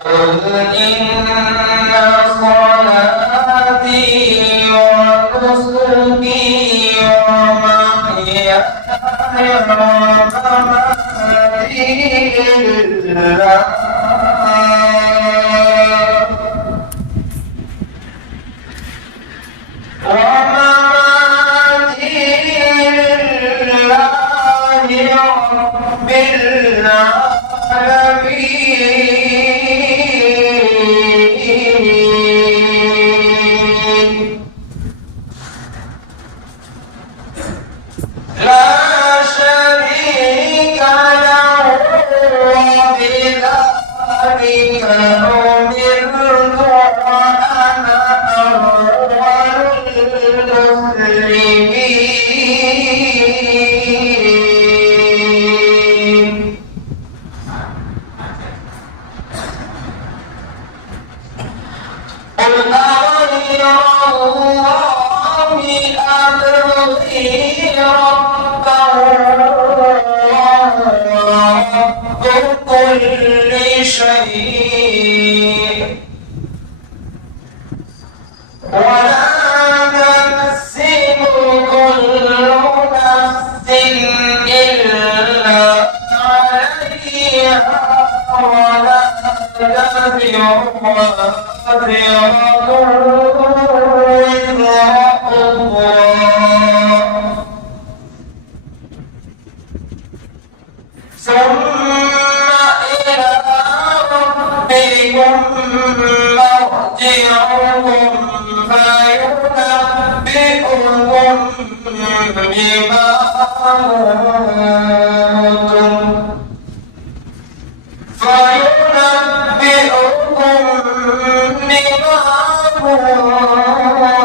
قل إن صلاتي ونسكي ومحياي ومماتي لله رب العالمين لا شريك له وبذلك أمرت وأنا أول المسلمين قل أغير الله أبغي ربا وهو رب كل شيء ولا تكسب كل نفس إلا عليها ولا تزر وازرة وزر أخرى ثم إلى ربكم مرجعكم فينبئكم بما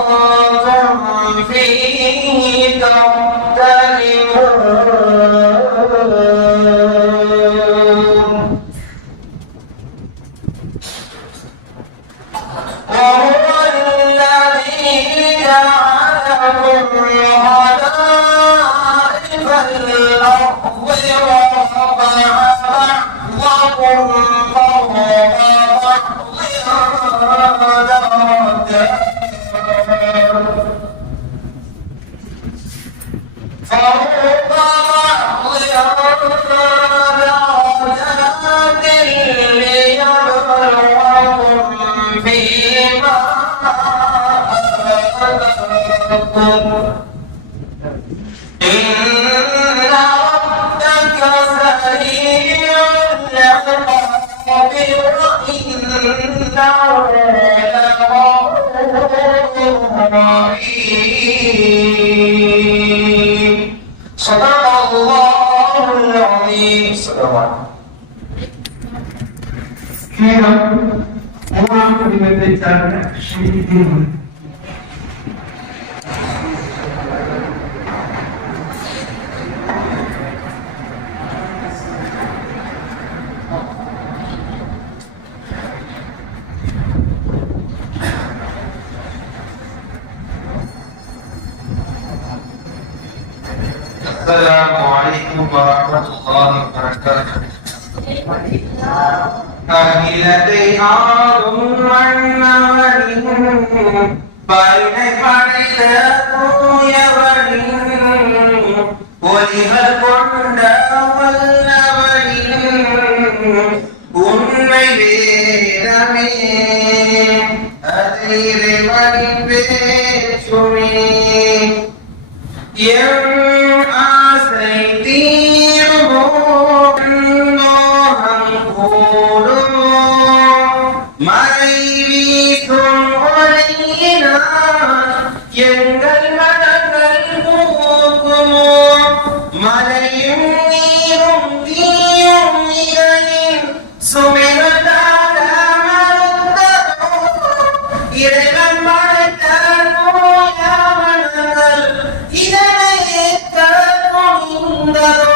كنتم فيه تختلفون وهو الذي جعلكم خلائف الأرض ورفع بعضكم فوق بعض درجات ليبلوكم فيما آتاكم إن ربك سريع العقاب وإنه لغفور رحيم صدق الله العظيم. السلام عليكم. السلام عليكم ورحمة الله وبركاته. அகிலத்தை ஆளும் மன்னவனின் பல்லை படைத்த தூயவனின் ஒளிகள் கொண்ட வல்லவனின் உண்மை வேதமே அது இறைவனின் பேச்சுமே என் ஆசை தீர்வோம் கூடும் மழை வீசும் ஒளியினால் எங்கள் மனங்கள் பூக்குமோ மழையும் நீரும் தீயும் இதனின் சுமைகளாக மறுத்ததோ இறைவன் படைத்த நோயாவனங்கள் இதனை ஏற்க துணிந்ததோ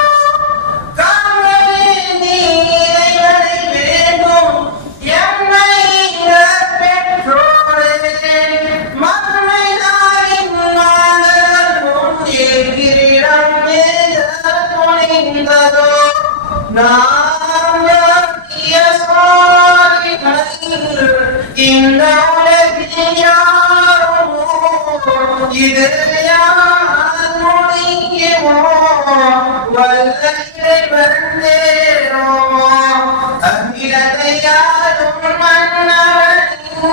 نعم يا صالح அகிலத்தையாரும் மன்னவனின்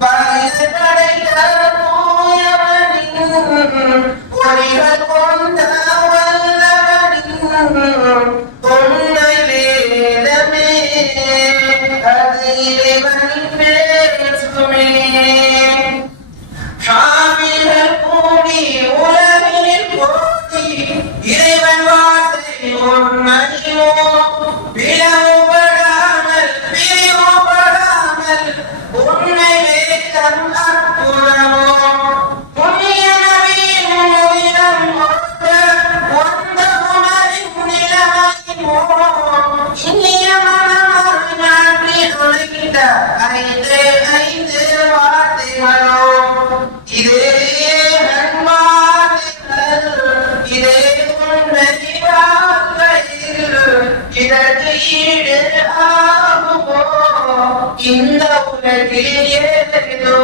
பரிசு படைத்த தூயவனின் ஒளிகள் கொண்ட வல்லவனின் உண்மை வேதமே அது இறைவன் பேசுமே. ஷாமிகள் கூடி உலகில் போட்டி இறைவன் வார்த்தை உண்மையோ பிளவுபடாமல் பிரிவுபடாமல் உண்மை வேதம் அற்புதமோ புண்ணிய நவீன உயிரம் ஒத்த ஒந்த உணரின் நிலைமோ இனிய மனமாய் மாற்றி அழைத்த ஐந்து ஐந்து வார்த்தைகளோ இதே நன்மார்கள் இதே உண்மை வாழ்க்கையில் இதற்கு ஈடு ஆகுமோ இந்த உலகில் ஏதோ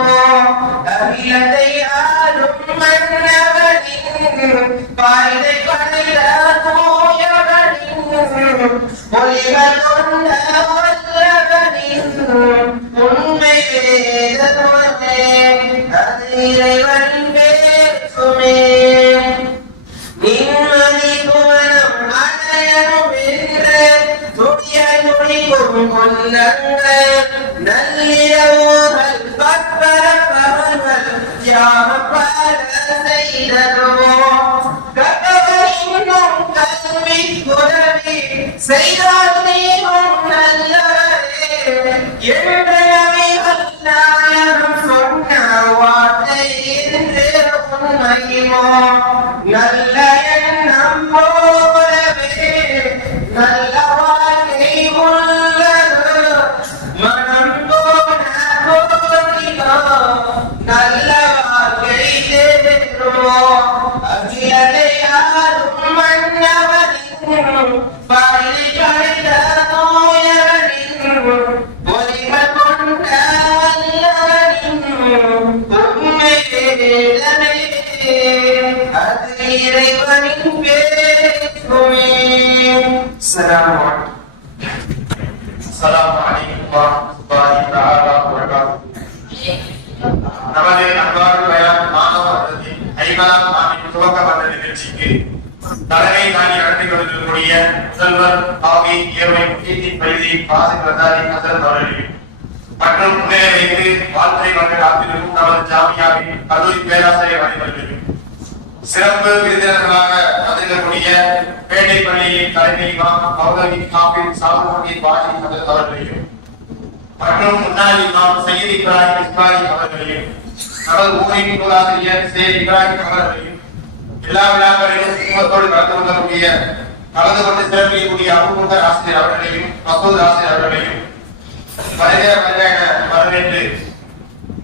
அகிலத்தை ஆளும் மன்னவனின் பாய்தை படைத்த தூயவனின் ஒளிகள் கொண்ட வல்லவனின் உண்மை வேதமே அது இறைவன் பேசுமே. நிம்மதி புவனம் அடையணும் என்று துடியாய் நுழைக்கும் கொல்லங்கள் நல்லிரவுகள் பற்பரப்பவர்கள் தியாகம் பல செய்ததோ கற்றவரின் கல்வி உதவி செய்தால் நீயும் நல்லவரே என்றவைகள் நாயகம் சொன்ன வார்த்தை என்று உண்மையுமோ நல்ல எண்ணம் போலவே நல்ல வாழ்க்கை உள்ளது மனம் போன போதிலோ நல்ல வாழ்க்கை தேருமோ அகிலத்தை யாரும் மன்னவரின் பள்ளி படைத்த தூயவரின் ஒளிகள் கொண்ட வல்லவரின் உண்மை வேதமே அது இறைவனின் பேசுமே. அஸ்ஸலாமு அலைக்கும் வரஹ்மத்துல்லாஹி தஆலா வபரகாத்துஹு. நமது அன்பார்ந்த பயான் மாணவ வட்டத்தின் 50ஆம் ஆண்டின் துவக்க பட்ட நிகழ்ச்சிக்கு தலைமை தாங்கி நடத்தி கொண்டிருக்கக்கூடிய முதல்வர் ஆகி ஏவை முஹீதீன் பைதி காசிம் ரசாலி ஹசரத் அவர்களையும் மற்றும் முன்னிலை வைத்து வாழ்த்துரை வழங்க காத்திருக்கும் நமது ஜாமியாவின் கல்லூரி பேராசிரியர் அனைவர்களையும் சிறப்பு விருந்தினர்களாக வந்திருக்கக்கூடிய பேட்டை பள்ளியின் தலைமை இமாம் மௌலவி ஹாஃபிஸ் சாதுல் பாஷி ஹசரத் அவர்களையும் மற்றும் முன்னாள் இமாம் சையத் இப்ராஹிம் அவர்களையும் நமது ஊரின் நூலாசிரியர் சேர் இப்ராஹிம் அவர்களையும் எல்லா விழாக்களிலும் குடும்பத்தோடு கலந்து கொள்ளக்கூடிய கலந்து கொண்டு சிறப்பிக்கக்கூடிய அபூபக்கர் ஆசிரியர் அவர்களையும் மசூத் ஆசிரியர் அவர்களையும் வரவேற்று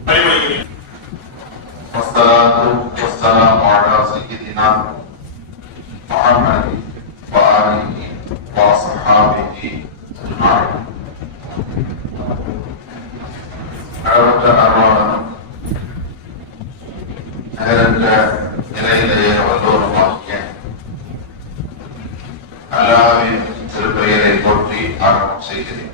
வழிபடுகிறேன். والسلام على سيدنا محمد وآله وصحبه أجمعين. அளவற்ற அருளாளனும் நிகரற்ற நிலையிலேயே வல்லோருமாகிய அல்லாஹ்வின் திருப்பெயரை போற்றி ஆரம்பம் செய்கிறேன்.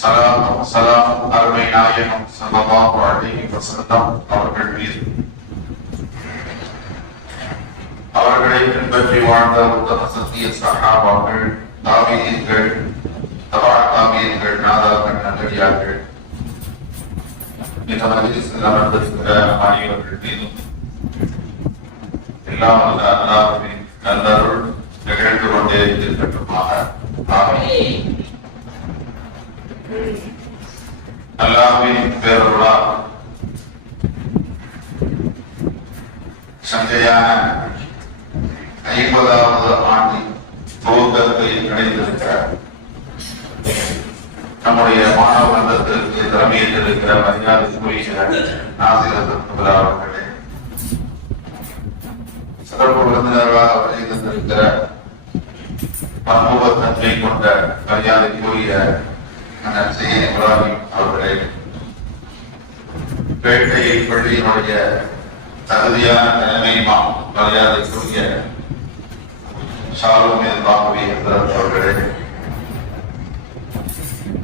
சலாம் அருமை நாயகம் ஸல்லல்லாஹு அலைஹி வஸல்லம் அவர்கள் மீது, அவர்களை பின்பற்றி வாழ்ந்த உத்தம சத்திய சஹாபாக்கள், தாபீஈன்கள், தபா தாபீஈன்கள், நாதாக்கள், நல்லடியார்கள், இந்த மஜ்லிஸில் அமர்ந்திருக்கிற அனைவர்கள் மீதும் எல்லாம் வல்ல அல்லாஹ்வின் நல்லருள் நிகழ்ந்து கொண்டே இருக்கட்டுமாக. ஆமீன். அல்லாஹ்வின் பேரருளால் சங்கையான 50வது ஆண்டின் துவக்கத்தை அடைந்திருக்கிற நம்முடைய மாணவ மன்றத்திற்கு தலைமையேற்றிருக்கிற மரியாதைக்குரிய நாசிர் அவர்களே, சிறப்பு விருந்தினர்களாக வருகின்றிருக்கிற பன்முக தன்மை கொண்ட மரியாதைக்குரிய சையத் இப்ராஹிம் அவர்களே, பேட்டை பள்ளியினுடைய தகுதியான தலைமை இமாம் மரியாதைக்குரிய ஷாலூம் பாபுவி அவர்களே,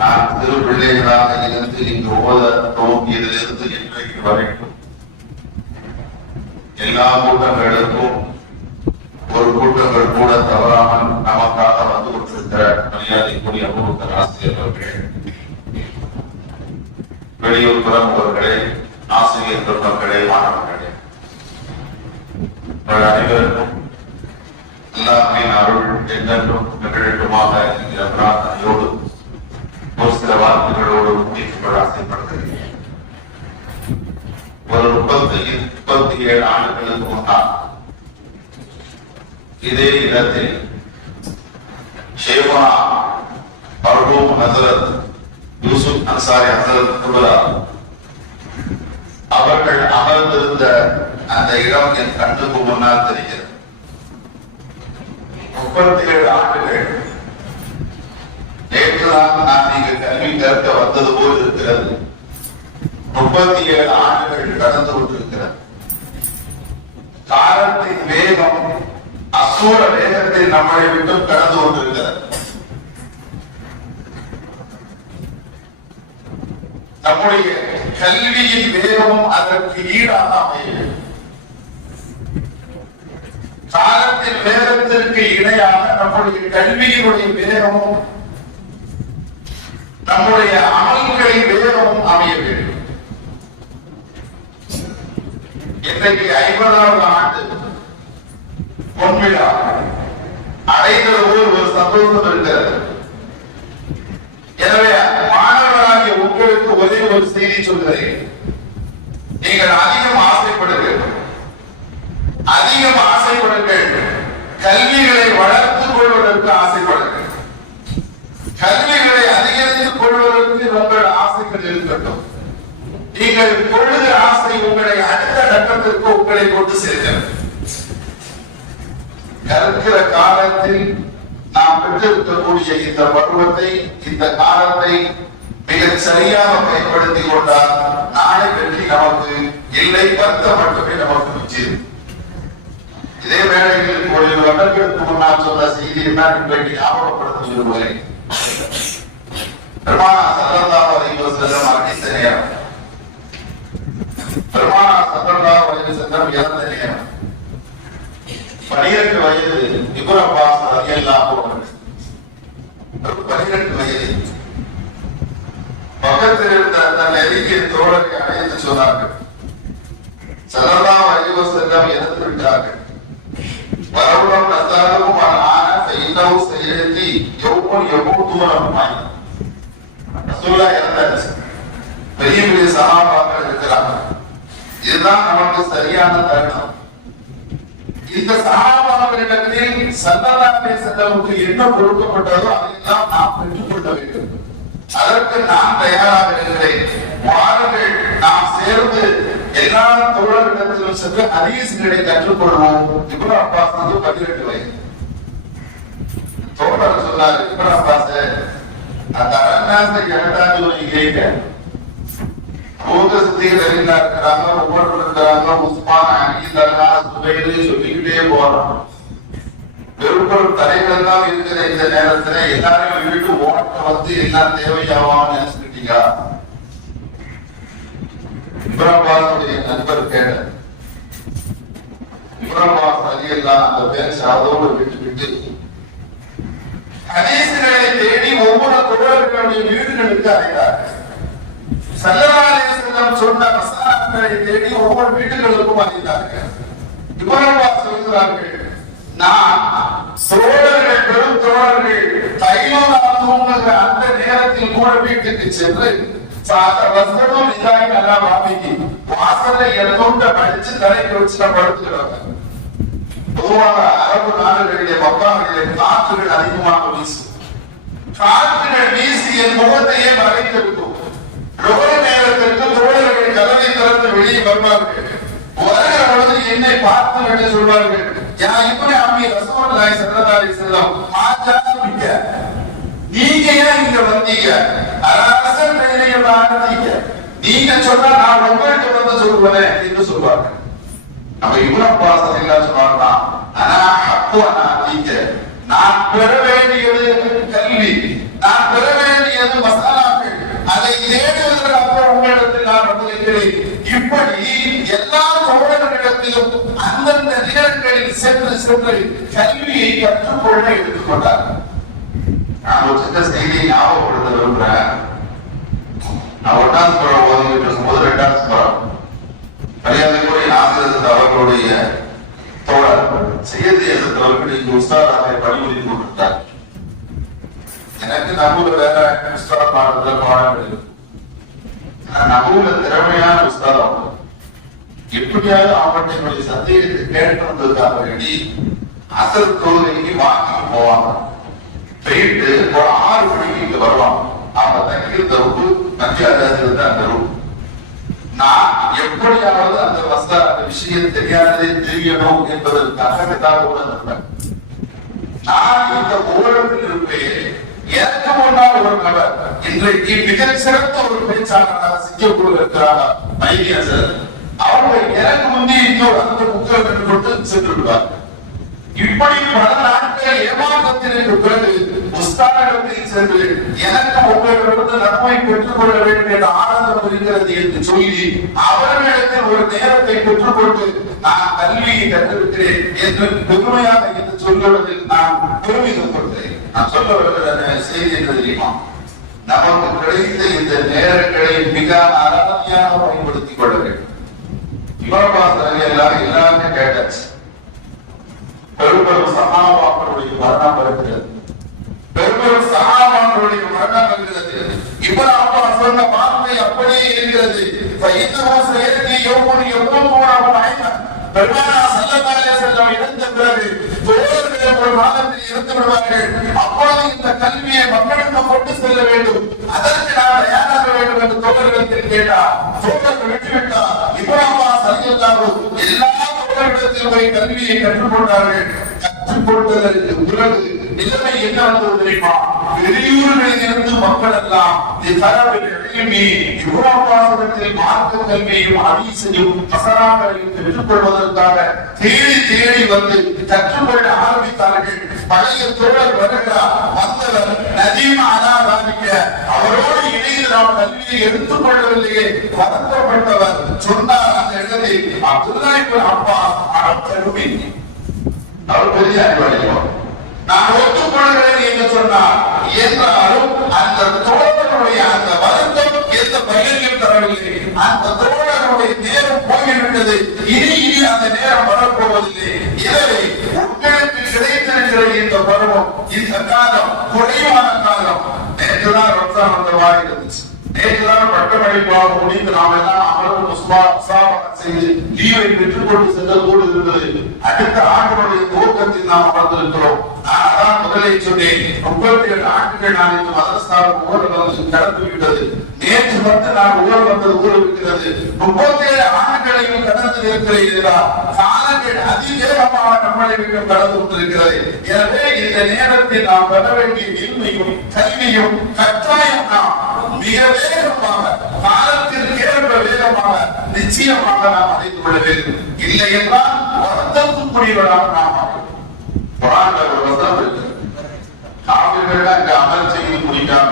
நான் சிறு பிள்ளைகளாக இருந்து இங்கு ஓத துவங்கியதிலிருந்து இன்றைக்கு வரைக்கும் எல்லா கூட்டங்களுக்கும் ஒரு கூட்டங்கள் கூட தவறாமல் நமக்காக வந்து கொண்டிருக்கிற மரியாதைக்குரிய அபூர்வ ஆசிரியர் அவர்களே, வெளியூர் பிரமுகர்களே, ஆசிரியர் பெருமக்களே, மாணவர்களே, அனைவருக்கும் அல்லாஹ்வின் அருள் என்றென்றும் நிகழட்டுமாக என்கிற பிரார்த்தனையோடு ஒரு சில வார்த்தைகளோடு முடித்துக்கொள்ள ஆசைப்படுகிறேன். ஒரு 37 ஆண்டுகளுக்கு முன்னால் இதே இடத்தில் ஷேகுனா மர்ஹூம் ஹஜ்ரத் யூசுப் அன்சாரி ஹஜ்ரத் குப்ரா அவர்கள் அமர்ந்திருந்த அந்த இடம் என் கண்ணுக்கு முன்னால் தெரிகிறது. 37 ஆண்டுகள். நேற்றுதான் நான் இங்கு கல்வி கற்க வந்தது போல் இருக்கிறது. 37 ஆண்டுகள் கடந்து கொண்டிருக்கிறது. காலத்தின் வேகம் அசூர வேகத்தை நம்மளை விட்டு கடந்து கொண்டிருக்கிறது. நம்முடைய கல்வியின் வேகமும் அதற்கு ஈடாக அமையும். காலத்தின் வேகத்திற்கு இணையாக நம்முடைய கல்வியினுடைய வேகமும் நம்முடைய அமல்களின் வேகமும் அமைய வேண்டும். இன்றைக்கு 50வது ஆண்டு பொன்விழா அடைந்தது போல் ஒரு சந்தோஷம் இருக்கிறது. எனவே மாணவராகிய உங்களுக்கு ஒரே ஒரு செய்தி சொல்கிறேன். நீங்கள் அதிகம் ஆசைப்படுங்கள். கல்விகளை வளர்த்துக் கொள்வதற்கு ஆசைப்படுங்கள். கல்விகளை அதிகரித்துக் கொள்வதற்கு உங்கள் ஆசைகள் இருக்கட்டும். நீங்கள் கொள்ளுகிற ஆசை உங்களை அடுத்த கட்டத்திற்கு உங்களை கொண்டு சேர்க்கிறது. கற்கிற காலத்தில் நாம் பெற்றிருக்கக்கூடிய இந்த பருவத்தை, இந்த காலத்தை மிக சரியாக பயன்படுத்திக் கொண்டால் நாளை வெற்றி நமக்கு இல்லை, வருத்தம் மட்டுமே நமக்கு நிச்சயம். இதே வேளையில் ஒரு வருடங்களுக்கு முன்னால் சொன்ன செய்தியை தான் இன்றைக்கு ஞாபகப்படுத்த விரும்புகிறேன். பெருமானா ஸல்லல்லாஹு அலைஹி வஸல்லம் அடித்த நேரம், பெருமானா ஸல்லல்லாஹு அலைஹி வஸல்லம் இறந்த நேரம் 12 வயது இப்னு அப்பாஸ் ரலியல்லாஹு அன்ஹு 12 வயது பக்கத்தில் இருந்த அந்த நெருங்கிய தோழரை அழைத்து சொன்னார்கள், ஸல்லல்லாஹு அலைஹி வஸல்லம் இறந்து விட்டார்கள். வரவுடன் நஸ்தாலும் ஆன ஃபைனவு சையதி யௌமன் யமூதுன மாய். ரசூலுல்லாஹ் இறந்தார். பெரிய பெரிய சஹாபாக்கள் இருக்கிறாங்க. இதுதான் நமக்கு சரியான தருணம். இந்த சஹாபாக்களிடத்தில் ஸல்லல்லாஹு அலைஹி வஸல்லமுக்கு என்ன கொடுக்கப்பட்டதோ அதையெல்லாம் நாம் பெற்றுக்கொள்ள வேண்டும். அதற்கு நான் தயாராக இருக்கிறேன். வாருங்கள், நாம் சேர்ந்து எல்லா தோழர்களிடத்திலும் சென்று ஹதீஸ்களை கற்றுக்கொள்வோம். இப்னு அப்பாஸ் 18 வயது. தோழர் சொன்னார், இப்னு அப்பாஸ் அந்த அரண்நாசை இரண்டாவது கேட்க இருக்கிறாங்க, ஒவ்வொரு இருக்கிறாங்க, உஸ்மான், அலி, தல்ஹா, சுபைர் சொல்லிக்கிட்டே போறோம். பெரும்பெரும் தலைகள் தான் இருக்கிற இந்த நேரத்துல எல்லாரையும் வீட்டு ஓட்ட வந்து எல்லாம் தேவையாவான்னு நினைச்சுக்கிட்டீங்க. இப்னு அப்பாஸுடைய நண்பர் கேட்ட இப்னு அப்பாஸ் ரலியல்லாஹு அந்த பேச்சு அதோடு விட்டு ஹதீஸ்களை தேடி ஒவ்வொரு தோழர்களுடைய வீடுகளுக்கு அழைத்தார்கள். ஸல்லல்லாஹு அலைஹி வஸல்லம் சொன்ன வசனங்களை தேடி ஒவ்வொரு வீடுகளுக்கும் அழைத்தார்கள். இப்னு அப்பாஸ் சொல்கிறார்கள், நான் தோழர்கள், பெரும் தோழர்கள் தைலோனா தூங்குகிற அந்த நேரத்தில் கூட வீட்டுக்கு சென்று வாசலை எழுந்த படிச்சு தலைக்கு வச்சு படுத்துக்கிறாங்க. பொதுவாக அரபு நாடுகளிலே மக்காவிலே காற்றுகள் அதிகமாக வீசும். காற்றுகள் வீசி என் முகத்தையே மறைத்திருக்கும். ஒரு நேரத்திற்கு தோழர்கள் கதவை திறந்து வெளியே வருவார்கள். வருகிற பொழுது என்னை பார்த்து என்று சொல்வார்கள், யா இப்னு அம்மி ரசூலுல்லாஹி ஸல்லல்லாஹு அலைஹி வஸல்லம் மாஜாபிக்க, நீங்க ஏன் இங்க வந்தீங்க? அரசன் மேலேயே வார்த்தீங்க, நீங்க சொன்னா நான் உங்களுக்கு வந்து சொல்லுவேன் என்று சொல்வார்கள். நம்ம இப்னு அப்பாஸ் ரலியல்லாஹு சொன்னாங்கன்னா, அனா ஹக்கு அனாதீக, நான் பெற வேண்டியது கல்வி, நான் பெற வேண்டியது மசாலா இப்படி எல்லா தோழர்களிடத்திலும் அந்தந்த நேரங்களில் சென்று சென்று கல்வியை கற்றுக்கொள்ள எடுத்துக்கொண்டார். நான் ஒரு சின்ன செய்தியை ஞாபகப்படுத்த விரும்புகிறேன். நான் 1ஆம் ஸ்கூல் ஓதிட்டு இருக்கும்போது 2ஆம் ஸ்கூல் மரியாதைக்குரிய நாசர் அவர்களுடைய தோழர் சையத் யசத் அவர்கள் இங்கு உஸ்தாதாக பணிபுரிந்து கொண்டிருந்தார். எனக்கு நபூல வேற உஸ்தாத் மாறதுல பாடம் நபூல திறமையான உஸ்தாத் அவங்க. எப்படியாவது அவங்களுடைய சந்தேகத்தை கேட்கறதுக்காக வேண்டி அசல் தொழுகைக்கு வாக்கிட்டு போவாங்க. போயிட்டு ஒரு 6 மணிக்கு இங்க வருவாங்க. அவங்க தங்கியிருந்த ரூபு மத்தியாதாரத்தில் அந்த ரூபு. நான் எப்படியாவது அந்த விஷயம் தெரியாததே தெரியணும் என்பதற்காக இருப்பேன். நான் இந்த ஊழலில் இருப்பேன். எனக்கு முன்னால் ஒரு நபர் இன்றைக்கு மிக சிறந்த ஒரு பேச்சாளராக சிங்கப்பூர் இருக்கிறார் மைதியாசர். அவங்க எனக்கு முந்தைய இன்னொரு அந்த புத்தகம் கொடுத்து சென்று விடுவார். இப்படி பல நாட்கள் ஏமாற்றத்திற்கு பிறகு உஸ்தானிடத்தில் சென்று எனக்கு உங்களிடமிருந்து நன்மை பெற்றுக் கொள்ள வேண்டும் என்ற ஆனந்தம் இருக்கிறது என்று சொல்லி அவர்களிடத்தில் ஒரு நேரத்தை பெற்றுக்கொண்டு நான் கல்வியை கற்றிருக்கிறேன் என்று பெருமையாக என்று சொல்லுவதில் நான் பெருமிதம் கொள்கிறேன். நான் சொல்ல வருகிற செய்தி என்ன தெரியுமா? நமக்கு கிடைத்த இந்த நேரங்களை மிக அராதியாக பயன்படுத்திக் கொள்ள வேண்டும். இவரபாசனை எல்லாருமே கேட்டாச்சு. பெரும்பெரும் சகாபாக்களுடைய மரணம் வருகிறது. பெரும்பெரும் சகாபாக்களுடைய மரணம் வருகிறது. இப்ராஹிம் சொன்ன வார்த்தை அப்படியே இருக்கிறது. பெருமானா ஸல்லல்லாஹு அலைஹி வஸல்லம் இறந்த பிறகு தோழர்கள் ஒரு மாதத்தில் இருந்து விடுவார்கள். அப்போது இந்த கல்வியை மக்களுக்கு கொண்டு செல்ல வேண்டும். அதற்கு நாம் தயாராக வேண்டும் என்று தோழர்கள் கேட்டார். தோழர்கள் விட்டுவிட்டார். இப்ராஹிம் ஸல்லல்லாஹு எல்லா தோழர்களிடத்தில் போய் கல்வியை கற்றுக்கொண்டார்கள். கற்றுக்கொண்டதற்கு பிறகு நிலைமை என்ன வந்தது தெரியுமா? வெளியூர்களில் இருந்து மக்கள் எல்லாம் மார்க்க கல்வியையும் ஹதீஸையும் ஹஸனாக்களையும் பெற்றுக்கொள்வதற்காக தேடி தேடி வந்து கற்றுக்கொள்ள ஆரம்பித்தார்கள். பழைய தோழர் வருகிறார். வந்தவர் நதீம் அனாதானிக்க அவரோடு இணைந்து நாம் கல்வியை எடுத்துக் கொள்ளவில்லையே வருத்தப்பட்டவர் சொன்னார். அந்த இடத்தில் அப்துல்லாஹ் இப்னு அப்பாஸ் அறப்பெருமை அவர் பெரிய அறிவாளியம் நான் ஒத்துக்கொள்கிறேன் என்று சொன்னார். என்றாலும் அந்த தோழர்களுடைய அந்த வருத்தம் எந்த பயிரையும் தரவில்லை. அந்த தோழர்களுடைய நேரம் போய்விட்டது. இனி அந்த நேரம் வரப்போவதில்லை. எனவே உங்களுக்கு கிடைத்திருக்கிற இந்த பருவம், இந்த காலம் குறைவான காலம். நேற்றுதான் ரம்ஜான் வந்த மாதிரி இருந்துச்சு. நேற்றுதான் பட்டமளிப்பாக முடிந்து நாம் எல்லாம் அமர்வு செய்து லீவை பெற்றுக்கொண்டு சென்றதோடு இருந்தது. அடுத்த ஆண்டுடைய துவக்கத்தில் நாம் அமர்ந்திருக்கிறோம். நான் அதான் முதலே சொன்னேன். 37 ஆண்டுகள் நான் இந்த மதரசாவுக்கு ஊழல் வந்து கடந்து விட்டது. நேற்று வந்து நான் ஊழல் வந்தது ஊழல் இருக்கிறது. 37 ஆண்டுகளையும் கடந்து இருக்கிறீர்களா? காலங்கள் அதிவேகமாக நம்மளை விட்டு கடந்து கொண்டிருக்கிறது. எனவே இந்த நேரத்தில் நாம் பெற வேண்டிய இல்மையும் கல்வியும் கட்டாயம் நாம் மிக வேகமாக காலத்திற்கு ஏற்ப வேகமாக நிச்சயமாக நாம் அறிந்து கொள்ள வேண்டும். இல்லை என்றால் வருத்தத்துக்குரியவராக நாம் குர்ஆன்ல ஒரு வசனம் இருக்கு. காபிர்கள் அங்க அமல் செய்து முடிக்காம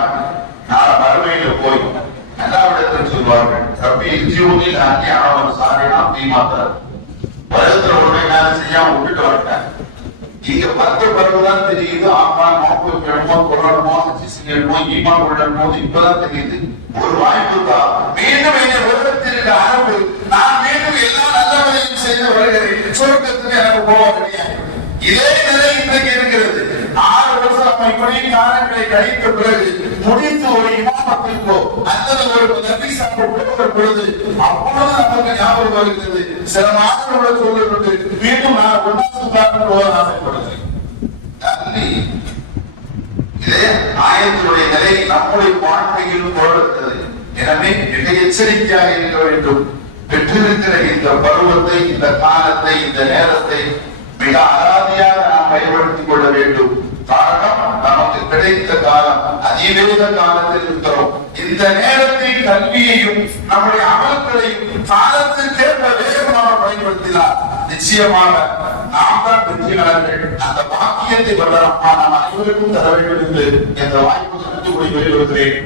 நாளை மறுமையில போய் அல்லாஹ்விடத்தில் சொல்வார்கள், ரப்பி இர்ஜிஊனி லஅல்லி அஅமலு ஸாலிஹன் ஃபீமா தரக். உலகத்துல ஒன்றை நான் செய்யாம விட்டுட்டு வரட்டேன். இங்க 10 பருவதான் தெரியுது. ஆமான் நோக்கு வேணுமோ கொள்ளணுமோ செய்யணுமோ ஈமான் கொள்ளணுமோ இப்பதான் தெரியுது. ஒரு வாய்ப்பு தான். மீண்டும் இந்த உலகத்திற்கு அனுப்பு. நான் மீண்டும் எல்லா நல்லவரையும் செய்து வருகிறேன். சொர்க்கத்துக்கு எனக்கு போக கிடையாது. இதே நிலை இன்றைக்கு இருக்கிறது. 6 வருஷம் நம்ம இப்படி காலங்களை கழித்த பிறகு முடித்து ஒரு இமாமத்திற்கோ அல்லது ஒரு நபிசாக்கு போகிற பொழுது அப்பொழுது நமக்கு ஞாபகம் வருகிறது. சில மாணவர்களை சொல்லுவது மீண்டும் நான் ஒன்றாவது போக ஆசைப்படுகிறேன். இதே ஆயத்தினுடைய நிலை நம்முடைய வாழ்க்கையில் போடுகிறது. எனவே மிக எச்சரிக்கையாக இருக்க வேண்டும். பெற்றிருக்கிற இந்த பருவத்தை, இந்த காலத்தை, இந்த நேரத்தை மிக அராதியாக நாம் பயன்படுத்திக் கொள்ள வேண்டும். காரணம், நமக்கு கிடைத்த காலம் அதிவேக காலத்தில் இருக்கிறோம். இந்த நேரத்தில் கல்வியையும் நம்முடைய அமல்களையும் காலத்திற்கேற்ப வேகமாக பயன்படுத்தினார் நிச்சயமாக நாம் தான் வெற்றியாளர்கள். அந்த பாக்கியத்தை வளரப்பா நாம் அனைவருக்கும் தர வேண்டும் என்று இந்த வாய்ப்பு கருத்து கூறி வெளியிடுகிறேன்.